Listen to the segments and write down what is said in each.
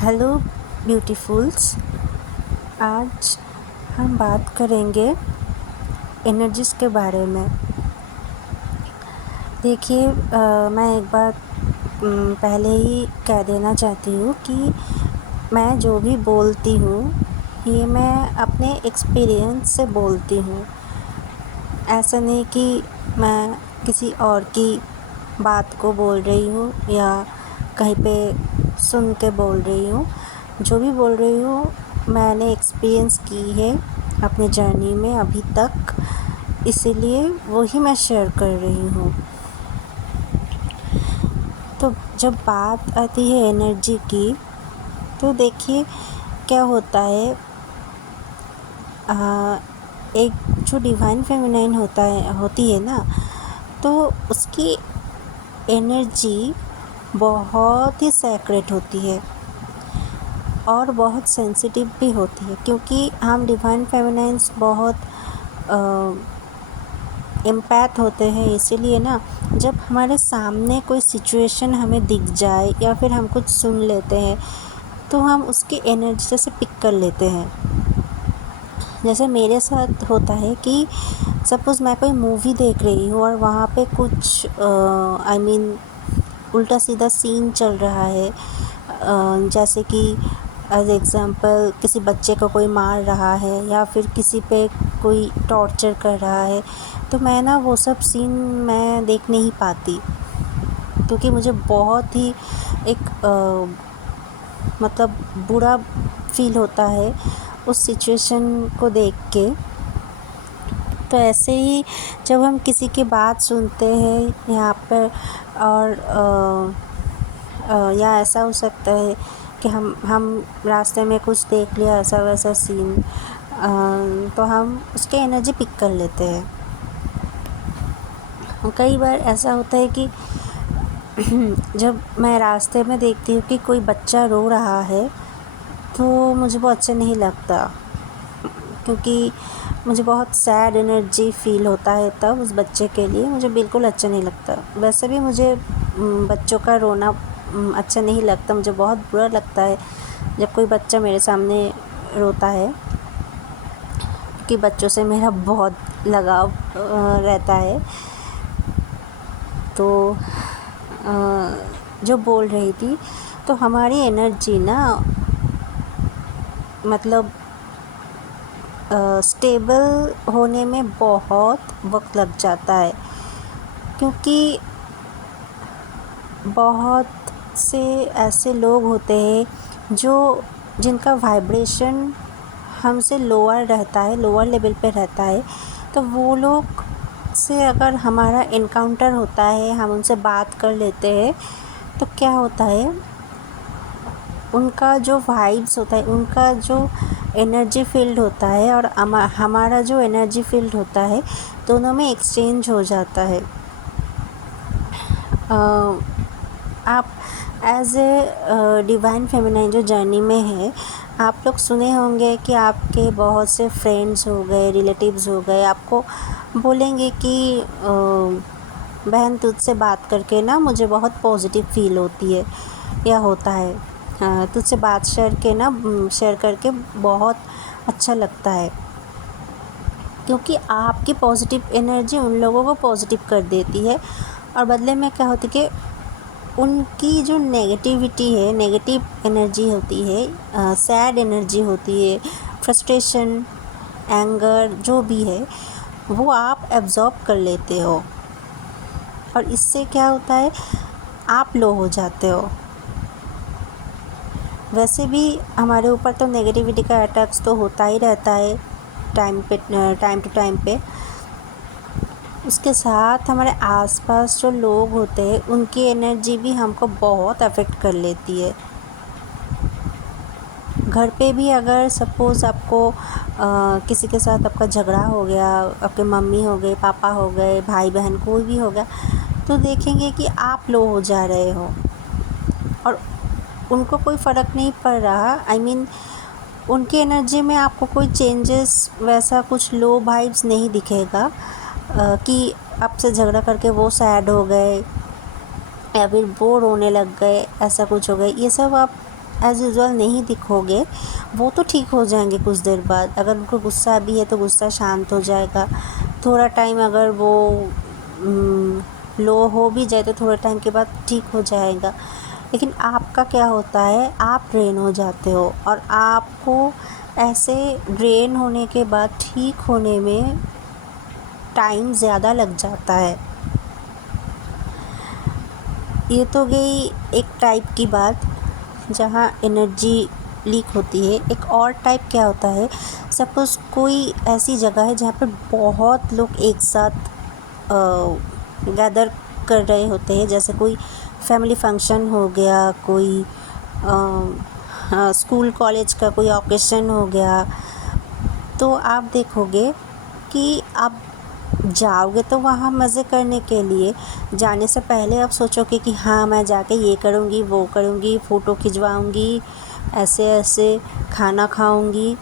Hello beautifuls. आज हम बात करेंगे एनर्जीज़ के बारे में। देखिए, मैं एक बात पहले ही कह देना चाहती हूँ कि मैं जो भी बोलती हूँ ये मैं अपने एक्सपीरियंस से बोलती हूँ। ऐसा नहीं कि मैं किसी और की बात को बोल रही हूँ या कहीं पे सुन के बोल रही हूँ। जो भी बोल रही हूँ मैंने एक्सपीरियंस की है अपनी जर्नी में अभी तक, इसीलिए वही मैं शेयर कर रही हूँ। तो जब बात आती है एनर्जी की, तो देखिए क्या होता है, एक जो डिवाइन फेमिनाइन होती है ना, तो उसकी एनर्जी बहुत ही सैक्रेड होती है और बहुत सेंसिटिव भी होती है, क्योंकि हम डिवाइन फेमिनाइंस बहुत एम्पैथ होते हैं। इसीलिए ना, जब हमारे सामने कोई सिचुएशन हमें दिख जाए या फिर हम कुछ सुन लेते हैं तो हम उसकी एनर्जी जैसे पिक कर लेते हैं। जैसे मेरे साथ होता है कि सपोज़ मैं कोई मूवी देख रही हूँ और वहाँ पे कुछ उल्टा सीधा सीन चल रहा है, जैसे कि एज एग्ज़ाम्पल किसी बच्चे को कोई मार रहा है या फिर किसी पे कोई टॉर्चर कर रहा है, तो मैं ना वो सब सीन मैं देख नहीं पाती, क्योंकि मुझे बहुत ही एक मतलब बुरा फील होता है उस सिचुएशन को देख के। तो ऐसे ही जब हम किसी की बात सुनते हैं यहाँ पर, और या ऐसा हो सकता है कि हम रास्ते में कुछ देख लिया ऐसा वैसा सीन, तो हम उसके एनर्जी पिक कर लेते हैं। कई बार ऐसा होता है कि जब मैं रास्ते में देखती हूँ कि कोई बच्चा रो रहा है तो मुझे वो अच्छा नहीं लगता, क्योंकि मुझे बहुत सैड एनर्जी फ़ील होता है तब उस बच्चे के लिए मुझे बिल्कुल अच्छा नहीं लगता। वैसे भी मुझे बच्चों का रोना अच्छा नहीं लगता, मुझे बहुत बुरा लगता है जब कोई बच्चा मेरे सामने रोता है, क्योंकि बच्चों से मेरा बहुत लगाव रहता है। तो जो बोल रही थी, तो हमारी एनर्जी ना मतलब स्टेबल होने में बहुत वक्त लग जाता है, क्योंकि बहुत से ऐसे लोग होते हैं जिनका वाइब्रेशन हमसे लोअर रहता है, लोअर लेवल पे रहता है। तो वो लोग से अगर हमारा इनकाउंटर होता है, हम उनसे बात कर लेते हैं, तो क्या होता है, उनका जो वाइब्स होता है, उनका जो एनर्जी फील्ड होता है और हमारा जो एनर्जी फील्ड होता है, दोनों में एक्सचेंज हो जाता है। आप एज ए डिवाइन फेमिनाइन जो जर्नी में है, आप लोग सुने होंगे कि आपके बहुत से फ्रेंड्स हो गए, रिलेटिव्स हो गए, आपको बोलेंगे कि बहन तुझसे बात करके ना मुझे बहुत पॉजिटिव फील होती है या होता है, तुझसे बात शेयर करके बहुत अच्छा लगता है, क्योंकि आपकी पॉजिटिव एनर्जी उन लोगों को पॉजिटिव कर देती है। और बदले में क्या होती है कि उनकी जो नेगेटिविटी है, नेगेटिव एनर्जी होती है, सैड एनर्जी होती है, फ्रस्ट्रेशन, एंगर जो भी है, वो आप एब्जॉर्ब कर लेते हो और इससे क्या होता है, आप लो हो जाते हो। वैसे भी हमारे ऊपर तो नेगेटिविटी का अटैक्स तो होता ही रहता है टाइम टू टाइम पे। उसके साथ हमारे आसपास जो लोग होते हैं उनकी एनर्जी भी हमको बहुत अफेक्ट कर लेती है। घर पे भी अगर सपोज़ आपको किसी के साथ आपका झगड़ा हो गया, आपके मम्मी हो गए, पापा हो गए, भाई बहन कोई भी हो गया, तो देखेंगे कि आप लो हो जा रहे हो और उनको कोई फ़र्क नहीं पड़ रहा। उनकी एनर्जी में आपको कोई चेंजेस, वैसा कुछ लो वाइब्स नहीं दिखेगा कि आपसे झगड़ा करके वो सैड हो गए या फिर वो रोने लग गए, ऐसा कुछ हो गए। ये सब आप एज़ यूजुअल नहीं दिखोगे, वो तो ठीक हो जाएंगे कुछ देर बाद। अगर उनको गुस्सा भी है तो गुस्सा शांत हो जाएगा। थोड़ा टाइम अगर वो लो हो भी जाए तो थोड़ा टाइम के बाद ठीक हो जाएगा। लेकिन आपका क्या होता है, आप ड्रेन हो जाते हो और आपको ऐसे ड्रेन होने के बाद ठीक होने में टाइम ज़्यादा लग जाता है। ये तो गई एक टाइप की बात जहाँ एनर्जी लीक होती है। एक और टाइप क्या होता है, सपोज़ कोई ऐसी जगह है जहाँ पर बहुत लोग एक साथ गैदर कर रहे होते हैं, जैसे कोई फैमिली फंक्शन हो गया, कोई स्कूल कॉलेज का कोई ऑकेशन हो गया। तो आप देखोगे कि आप जाओगे तो वहाँ मज़े करने के लिए, जाने से पहले आप सोचोगे कि हाँ मैं जाके ये करूँगी, वो करूँगी, फ़ोटो खिंचवाऊँगी, ऐसे ऐसे खाना खाऊँगी,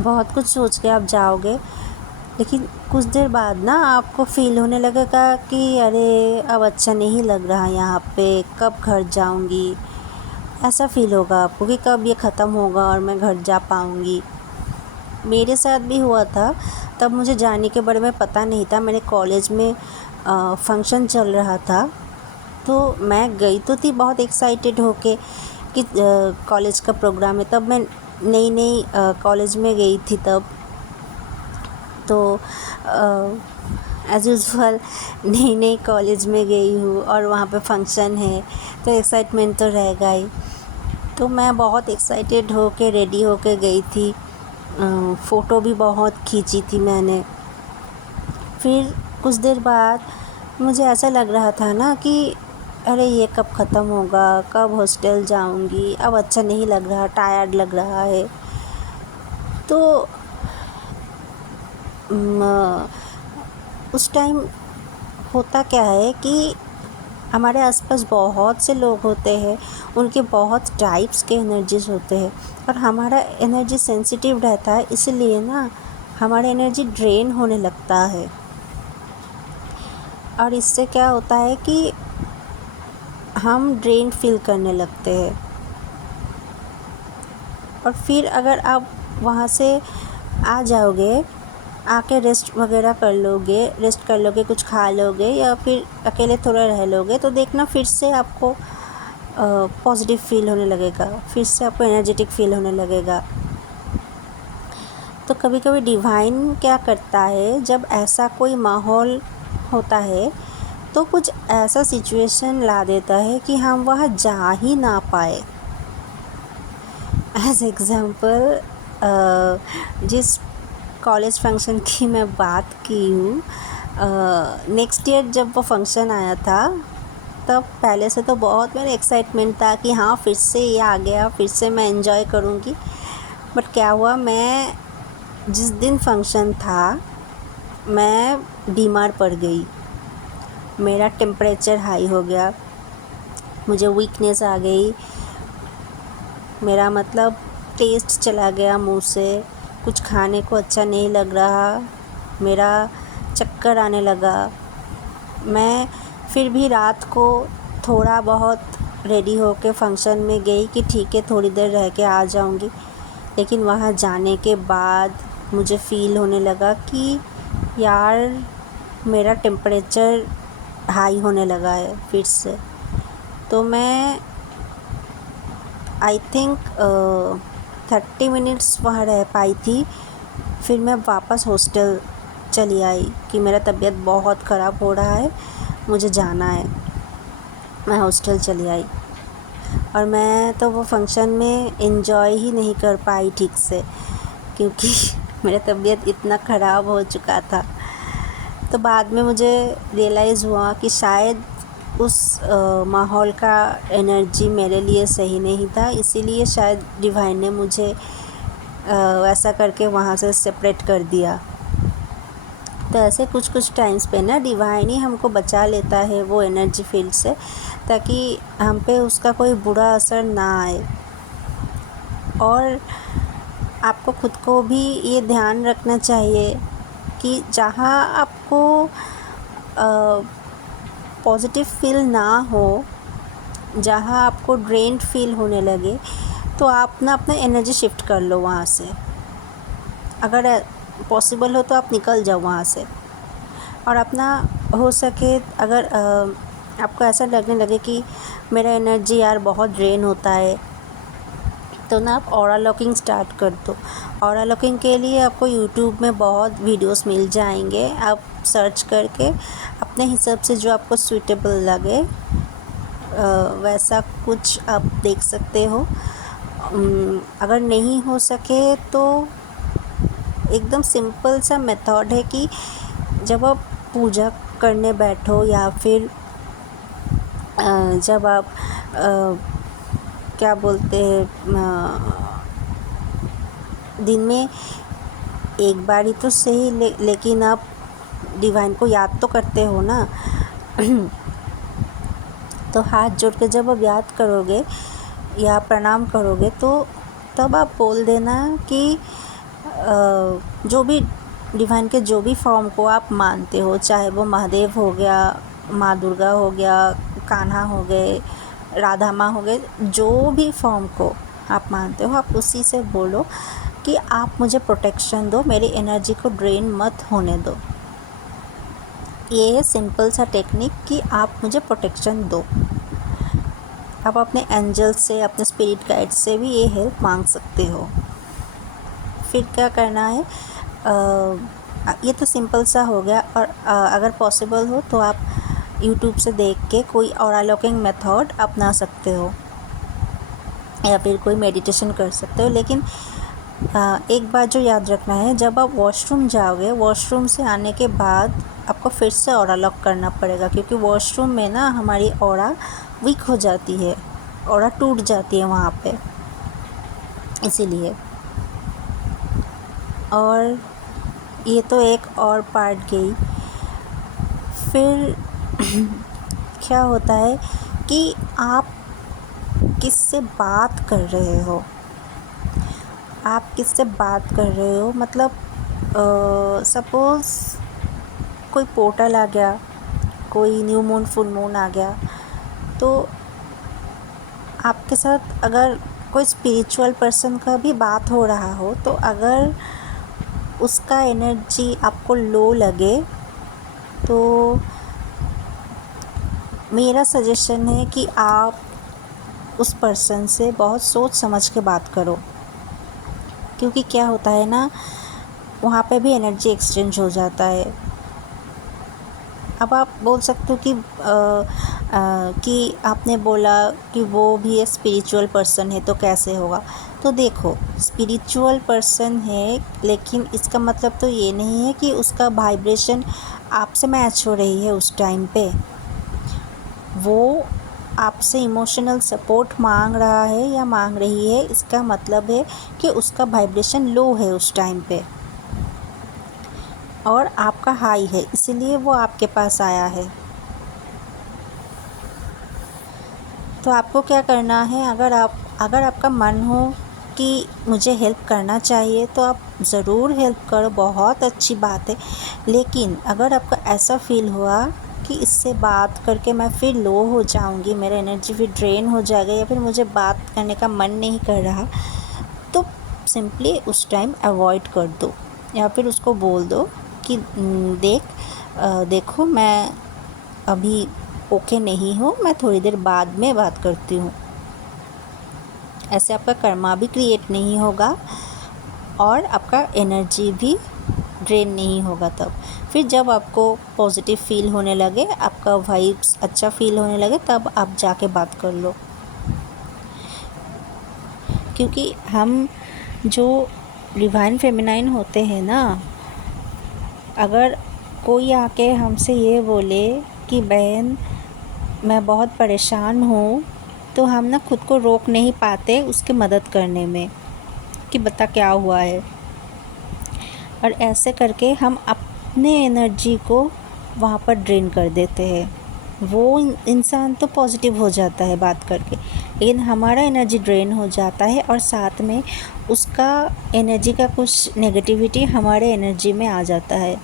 बहुत कुछ सोच के आप जाओगे। लेकिन कुछ देर बाद ना आपको फ़ील होने लगेगा कि अरे अब अच्छा नहीं लग रहा यहाँ पे, कब घर जाऊँगी। ऐसा फ़ील होगा आपको कि कब ये ख़त्म होगा और मैं घर जा पाऊँगी। मेरे साथ भी हुआ था। तब मुझे जाने के बारे में पता नहीं था। मेरे कॉलेज में फंक्शन चल रहा था, तो मैं गई तो थी बहुत एक्साइटेड होके कि कॉलेज का प्रोग्राम है। तब मैं नई कॉलेज में गई थी तब। तो एज़ यूजुअल नई कॉलेज में गई हूँ और वहाँ पे फंक्शन है, तो एक्साइटमेंट तो रहेगा ही। तो मैं बहुत एक्साइटेड होके रेडी होके गई थी। फ़ोटो भी बहुत खींची थी मैंने। फिर कुछ देर बाद मुझे ऐसा लग रहा था ना कि अरे ये कब ख़त्म होगा, कब हॉस्टल जाऊंगी, अब अच्छा नहीं लग रहा, टायर्ड लग रहा है। तो उस टाइम होता क्या है कि हमारे आसपास बहुत से लोग होते हैं, उनके बहुत टाइप्स के एनर्जीज़ होते हैं और हमारा एनर्जी सेंसिटिव रहता है, इसलिए ना हमारा एनर्जी ड्रेन होने लगता है। और इससे क्या होता है कि हम ड्रेन फील करने लगते हैं। और फिर अगर आप वहाँ से आ जाओगे, आके रेस्ट कर लोगे, कुछ खा लोगे या फिर अकेले थोड़ा रह लोगे, तो देखना फिर से आपको पॉजिटिव फील होने लगेगा, फिर से आपको एनर्जेटिक फील होने लगेगा। तो कभी कभी डिवाइन क्या करता है, जब ऐसा कोई माहौल होता है तो कुछ ऐसा सिचुएशन ला देता है कि हम वहाँ जा ही ना पाए। एज एग्ज़ाम्पल, जिस कॉलेज फंक्शन की मैं बात की हूँ, नेक्स्ट ईयर जब वो फंक्शन आया था, तब पहले से तो बहुत मेरा एक्साइटमेंट था कि हाँ फिर से ये आ गया, फिर से मैं एंजॉय करूँगी। बट क्या हुआ, मैं जिस दिन फंक्शन था मैं बीमार पड़ गई। मेरा टेम्परेचर हाई हो गया, मुझे वीकनेस आ गई, मेरा मतलब टेस्ट चला गया मुंह से, कुछ खाने को अच्छा नहीं लग रहा, मेरा चक्कर आने लगा। मैं फिर भी रात को थोड़ा बहुत रेडी होके फंक्शन में गई कि ठीक है थोड़ी देर रह के आ जाऊंगी। लेकिन वहाँ जाने के बाद मुझे फ़ील होने लगा कि यार मेरा टेम्परेचर हाई होने लगा है फिर से। तो मैं आई थिंक 30 मिनट्स वहाँ रह पाई थी। फिर मैं वापस हॉस्टल चली आई कि मेरा तबीयत बहुत ख़राब हो रहा है, मुझे जाना है। मैं हॉस्टल चली आई और मैं तो वो फंक्शन में एंजॉय ही नहीं कर पाई ठीक से, क्योंकि मेरा तबीयत इतना ख़राब हो चुका था। तो बाद में मुझे रियलाइज़ हुआ कि शायद उस माहौल का एनर्जी मेरे लिए सही नहीं था, इसीलिए शायद डिवाइन ने मुझे ऐसा करके वहाँ से सेपरेट कर दिया। तो ऐसे कुछ टाइम्स पे ना डिवाइन ही हमको बचा लेता है वो एनर्जी फील्ड से, ताकि हम पे उसका कोई बुरा असर ना आए। और आपको खुद को भी ये ध्यान रखना चाहिए कि जहाँ आपको पॉज़िटिव फील ना हो, जहाँ आपको ड्रेन्ड फील होने लगे तो आप ना अपना एनर्जी शिफ्ट कर लो वहाँ से। अगर पॉसिबल हो तो आप निकल जाओ वहाँ से, और अपना हो सके अगर आपको ऐसा लगने लगे कि मेरा एनर्जी यार बहुत ड्रेन होता है, तो ना आप ऑरा लॉकिंग स्टार्ट कर दो। ऑरा लॉकिंग के लिए आपको यूट्यूब में बहुत वीडियोस मिल जाएंगे, आप सर्च करके अपने हिसाब से जो आपको सूटेबल लगे वैसा कुछ आप देख सकते हो। अगर नहीं हो सके तो एकदम सिंपल सा मेथड है कि जब आप पूजा करने बैठो या फिर जब आप क्या बोलते हैं दिन में एक बार ही तो सही लेकिन आप डिवाइन को याद तो करते हो ना। तो हाथ जोड़ के जब आप याद करोगे या प्रणाम करोगे तो तब आप बोल देना कि जो भी डिवाइन के जो भी फॉर्म को आप मानते हो, चाहे वो महादेव हो गया, माँ दुर्गा हो गया, कान्हा हो गए, राधा माँ हो गए, जो भी फॉर्म को आप मानते हो आप उसी से बोलो कि आप मुझे प्रोटेक्शन दो, मेरी एनर्जी को ड्रेन मत होने दो। ये है सिंपल सा टेक्निक कि आप मुझे प्रोटेक्शन दो। आप अपने एंजल से, अपने स्पिरिट गाइड से भी ये हेल्प मांग सकते हो। फिर क्या करना है, ये तो सिंपल सा हो गया। और अगर पॉसिबल हो तो आप यूट्यूब से देख के कोई ऑरा लॉकिंग मेथड अपना सकते हो या फिर कोई मेडिटेशन कर सकते हो। लेकिन एक बात जो याद रखना है, जब आप वॉशरूम जाओगे, वॉशरूम से आने के बाद आपको फिर से ऑरा लॉक करना पड़ेगा, क्योंकि वॉशरूम में ना हमारी ऑरा वीक हो जाती है, ऑरा टूट जाती है वहाँ पे, इसीलिए। और ये तो एक और पार्ट गई। फिर क्या होता है कि आप किससे बात कर रहे हो, आप किससे बात कर रहे हो, मतलब सपोज़ कोई पोर्टल आ गया, कोई न्यू मून फुल मून आ गया, तो आपके साथ अगर कोई स्पिरिचुअल पर्सन का भी बात हो रहा हो, तो अगर उसका एनर्जी आपको लो लगे तो मेरा सजेशन है कि आप उस पर्सन से बहुत सोच समझ के बात करो, क्योंकि क्या होता है ना, वहाँ पे भी एनर्जी एक्सचेंज हो जाता है। अब आप बोल सकते हो कि आपने बोला कि वो भी एक स्पिरिचुअल पर्सन है तो कैसे होगा। तो देखो, स्पिरिचुअल पर्सन है, लेकिन इसका मतलब तो ये नहीं है कि उसका वाइब्रेशन आपसे मैच हो रही है उस टाइम पे। वो आपसे इमोशनल सपोर्ट मांग रहा है या मांग रही है, इसका मतलब है कि उसका वाइब्रेशन लो है उस टाइम पे और आपका हाई है, इसलिए वो आपके पास आया है। तो आपको क्या करना है, अगर आपका मन हो कि मुझे हेल्प करना चाहिए तो आप ज़रूर हेल्प करो, बहुत अच्छी बात है। लेकिन अगर आपका ऐसा फील हुआ कि इससे बात करके मैं फिर लो हो जाऊंगी, मेरा एनर्जी फिर ड्रेन हो जाएगा या फिर मुझे बात करने का मन नहीं कर रहा, तो सिंपली उस टाइम अवॉइड कर दो या फिर उसको बोल दो कि देखो मैं अभी ओके नहीं हूँ, मैं थोड़ी देर बाद में बात करती हूँ। ऐसे आपका कर्मा भी क्रिएट नहीं होगा और आपका एनर्जी भी ड्रेन नहीं होगा। तब फिर जब आपको पॉजिटिव फील होने लगे, आपका वाइब्स अच्छा फील होने लगे, तब आप जाके बात कर लो। क्योंकि हम जो डिवाइन फेमिनाइन होते हैं ना, अगर कोई आके हमसे ये बोले कि बहन मैं बहुत परेशान हूँ, तो हम ना खुद को रोक नहीं पाते उसकी मदद करने में कि बता क्या हुआ है। और ऐसे करके हम अपने एनर्जी को वहाँ पर ड्रेन कर देते हैं। वो इंसान तो पॉजिटिव हो जाता है बात करके, लेकिन हमारा एनर्जी ड्रेन हो जाता है और साथ में उसका एनर्जी का कुछ नेगेटिविटी हमारे एनर्जी में आ जाता है।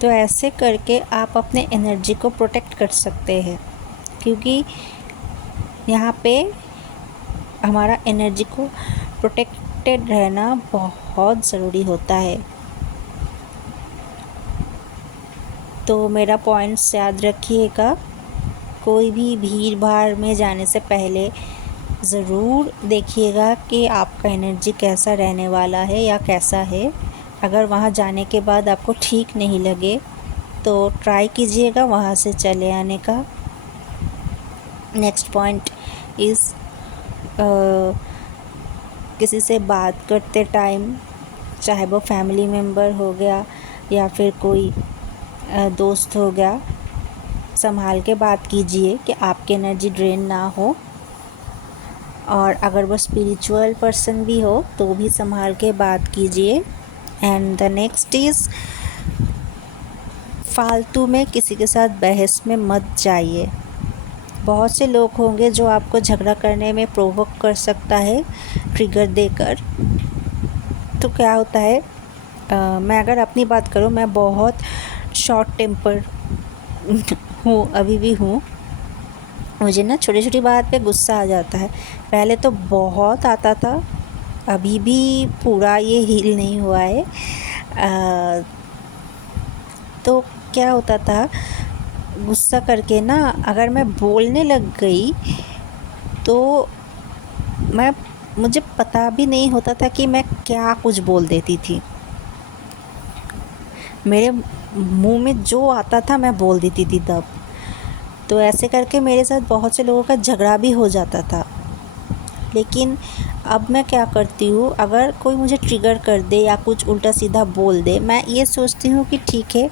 तो ऐसे करके आप अपने एनर्जी को प्रोटेक्ट कर सकते हैं। क्योंकि यहाँ पे हमारा एनर्जी को प्रोटेक्टेड रहना बहुत ज़रूरी होता है। तो मेरा पॉइंट्स याद रखिएगा। कोई भी भीड़ भाड़ में जाने से पहले ज़रूर देखिएगा कि आपका एनर्जी कैसा रहने वाला है या कैसा है। अगर वहाँ जाने के बाद आपको ठीक नहीं लगे तो ट्राई कीजिएगा वहाँ से चले आने का। नेक्स्ट पॉइंट इज़ किसी से बात करते टाइम, चाहे वो फैमिली मेम्बर हो गया या फिर कोई दोस्त हो गया, संभाल के बात कीजिए कि आपकी एनर्जी ड्रेन ना हो। और अगर वो स्पिरिचुअल पर्सन भी हो तो भी संभाल के बात कीजिए। एंड द नेक्स्ट इज़ फालतू में किसी के साथ बहस में मत जाइए। बहुत से लोग होंगे जो आपको झगड़ा करने में प्रोवोक कर सकता है ट्रिगर देकर। तो क्या होता है, मैं अगर अपनी बात करूं, मैं बहुत शॉर्ट टेम्पर हूँ, अभी भी हूँ। मुझे ना छोटी छोटी बात पे गुस्सा आ जाता है। पहले तो बहुत आता था, अभी भी पूरा ये हील नहीं हुआ है। तो क्या होता था, गुस्सा करके ना अगर मैं बोलने लग गई तो मुझे पता भी नहीं होता था कि मैं क्या कुछ बोल देती थी। मेरे मुंह में जो आता था मैं बोल देती थी तब। तो ऐसे करके मेरे साथ बहुत से लोगों का झगड़ा भी हो जाता था। लेकिन अब मैं क्या करती हूँ, अगर कोई मुझे ट्रिगर कर दे या कुछ उल्टा सीधा बोल दे, मैं ये सोचती हूँ कि ठीक है,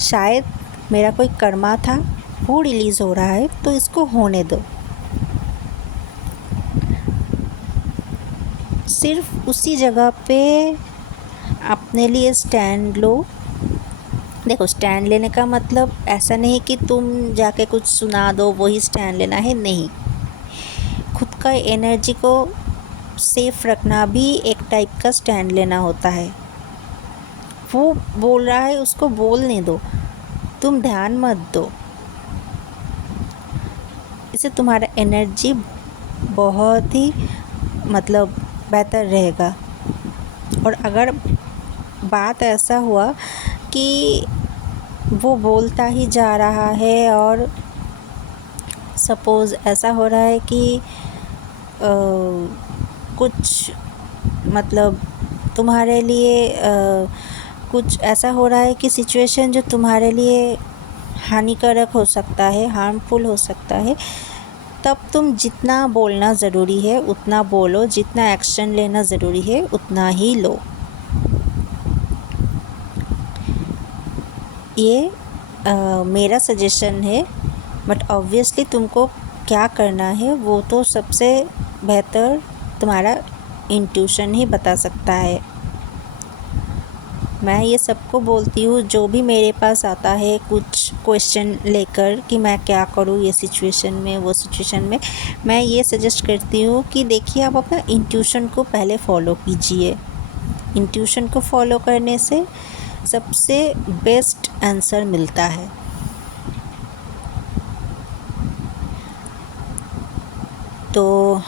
शायद मेरा कोई कर्मा था, वो रिलीज़ हो रहा है, तो इसको होने दो। सिर्फ उसी जगह पे अपने लिए स्टैंड लो। देखो, स्टैंड लेने का मतलब ऐसा नहीं कि तुम जाके कुछ सुना दो, वही स्टैंड लेना है, नहीं। खुद का एनर्जी को सेफ रखना भी एक टाइप का स्टैंड लेना होता है। वो बोल रहा है, उसको बोलने दो, तुम ध्यान मत दो। इससे तुम्हारा एनर्जी बहुत ही बेहतर रहेगा। और अगर बात ऐसा हुआ कि वो बोलता ही जा रहा है और सपोज़ ऐसा हो रहा है कि कुछ तुम्हारे लिए कुछ ऐसा हो रहा है कि सिचुएशन जो तुम्हारे लिए हानिकारक हो सकता है, हार्मफुल हो सकता है, तब तुम जितना बोलना ज़रूरी है उतना बोलो, जितना एक्शन लेना ज़रूरी है उतना ही लो। ये मेरा सजेशन है, बट ऑब्वियसली तुमको क्या करना है वो तो सबसे बेहतर तुम्हारा इंट्यूशन ही बता सकता है। मैं ये सबको बोलती हूँ, जो भी मेरे पास आता है कुछ क्वेश्चन लेकर कि मैं क्या करूँ ये सिचुएशन में, वो सिचुएशन में, मैं ये सजेस्ट करती हूँ कि देखिए, आप अपना इंट्यूशन को पहले फॉलो कीजिए। इंट्यूशन को फॉलो करने से सबसे बेस्ट आंसर मिलता है। तो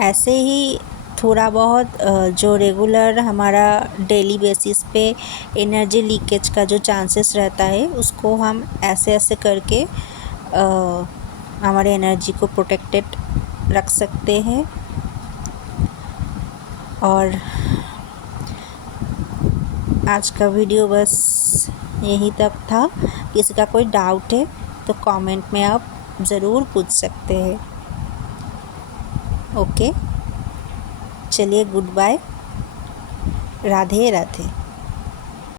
ऐसे ही थोड़ा बहुत जो रेगुलर हमारा डेली बेसिस पे एनर्जी लीकेज का जो चांसेस रहता है, उसको हम ऐसे ऐसे करके हमारे एनर्जी को प्रोटेक्टेड रख सकते हैं। और आज का वीडियो बस यही तक था। किसी का कोई डाउट है तो कमेंट में आप ज़रूर पूछ सकते हैं। ओके, चलिए, गुड बाय, राधे राधे।